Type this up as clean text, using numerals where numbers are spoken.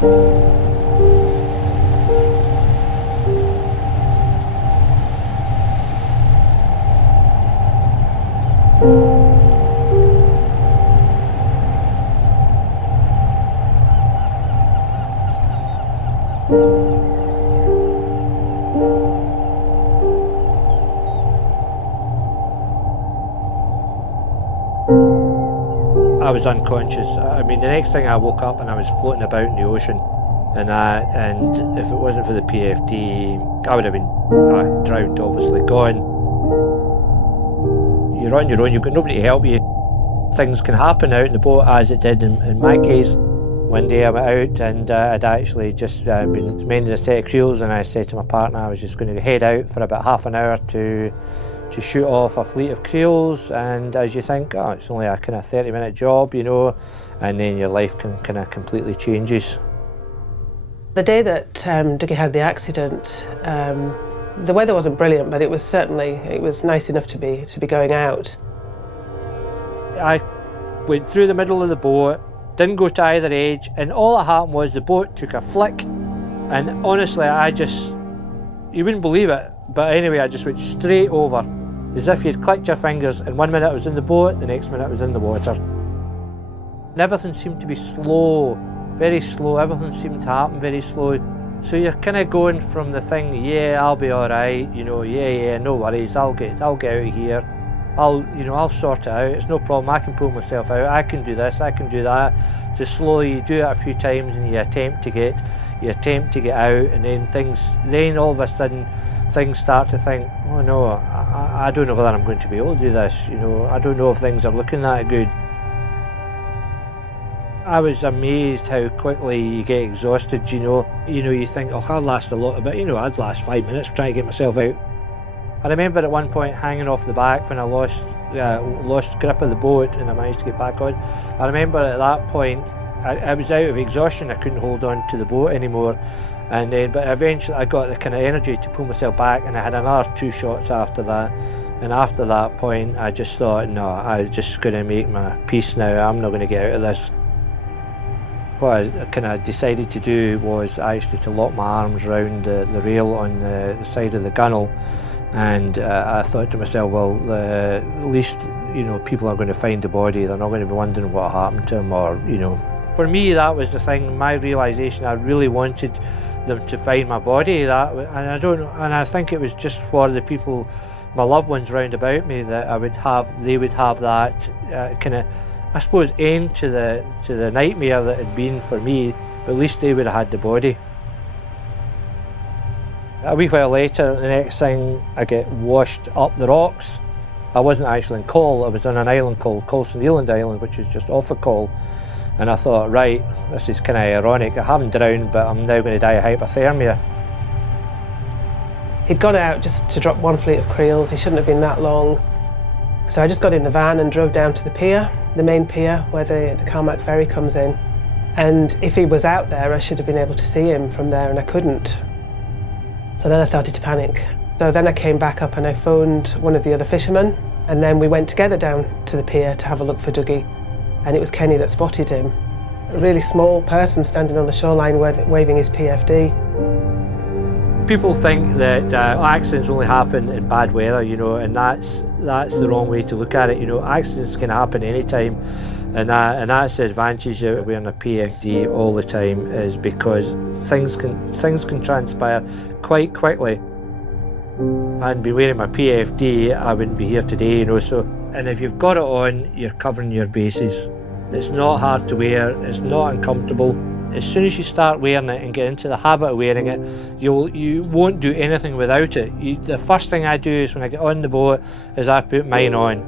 I was unconscious. I mean, the next thing I woke up and I was floating about in the ocean, and if it wasn't for the PFD, I would have been drowned, obviously, gone. You're on your own, you've got nobody to help you. Things can happen out in the boat, as it did in my case. One day I went out and I'd actually just been mending a set of creels, and I said to my partner I was just going to head out for about half an hour to shoot off a fleet of creels. And as you think, oh, it's only a kind of 30-minute job, you know, and then your life can kind of completely changes. The day that Dougie had the accident, the weather wasn't brilliant, but it was nice enough to be going out. I went through the middle of the boat, didn't go to either edge, and all that happened was the boat took a flick, and honestly, you wouldn't believe it, but anyway, I just went straight over, as if you'd clicked your fingers, and 1 minute I was in the boat, the next minute I was in the water. And everything seemed to be slow, very slow, everything seemed to happen very slow. So you're kind of going from the thing, yeah, I'll be all right, you know, yeah, no worries, I'll get out of here. I'll sort it out, it's no problem, I can pull myself out, I can do this, I can do that. So slowly you do it a few times and you attempt to get out, and then all of a sudden things start to think, oh no, I don't know whether I'm going to be able to do this, you know, I don't know if things are looking that good. I was amazed how quickly you get exhausted, you know. You think, oh, I'll last a lot, but you know, I'd last 5 minutes trying to get myself out. I remember at one point hanging off the back when I lost grip of the boat and I managed to get back on. I remember at that point, I was out of exhaustion, I couldn't hold on to the boat anymore. But eventually I got the kind of energy to pull myself back, and I had another 2 shots after that. And after that point, I just thought, no, I was just going to make my peace now, I'm not going to get out of this. What I kind of decided to do was actually to lock my arms around the rail on the side of the gunnel, and I thought to myself, well, at least, you know, people are going to find the body, they're not going to be wondering what happened to him, or, you know. For me, that was the thing, my realisation, I really wanted them to find my body, and I think it was just for the people, my loved ones round about me, that they would have that kind of, I suppose, end to the nightmare that had been for me, but at least they would have had the body. A wee while later, the next thing, I get washed up the rocks. I wasn't actually in Coll, I was on an island called Colson Island, which is just off of Coll. And I thought, right, this is kind of ironic, I haven't drowned, but I'm now going to die of hypothermia. He'd gone out just to drop one fleet of creels, he shouldn't have been that long. So I just got in the van and drove down to the pier, the main pier, where the Carmack ferry comes in. And if he was out there, I should have been able to see him from there, and I couldn't. So then I started to panic. So then I came back up and I phoned one of the other fishermen, and then we went together down to the pier to have a look for Dougie. And it was Kenny that spotted him. A really small person standing on the shoreline waving his PFD. People think that accidents only happen in bad weather, you know, and that's the wrong way to look at it. You know, accidents can happen anytime, and that's the advantage of wearing a PFD all the time, is because things can transpire quite quickly. If I hadn't been wearing my PFD, I wouldn't be here today, you know. So, and if you've got it on, you're covering your bases. It's not hard to wear, it's not uncomfortable. As soon as you start wearing it and get into the habit of wearing it, you won't do anything without it. The first thing I do is when I get on the boat is I put mine on.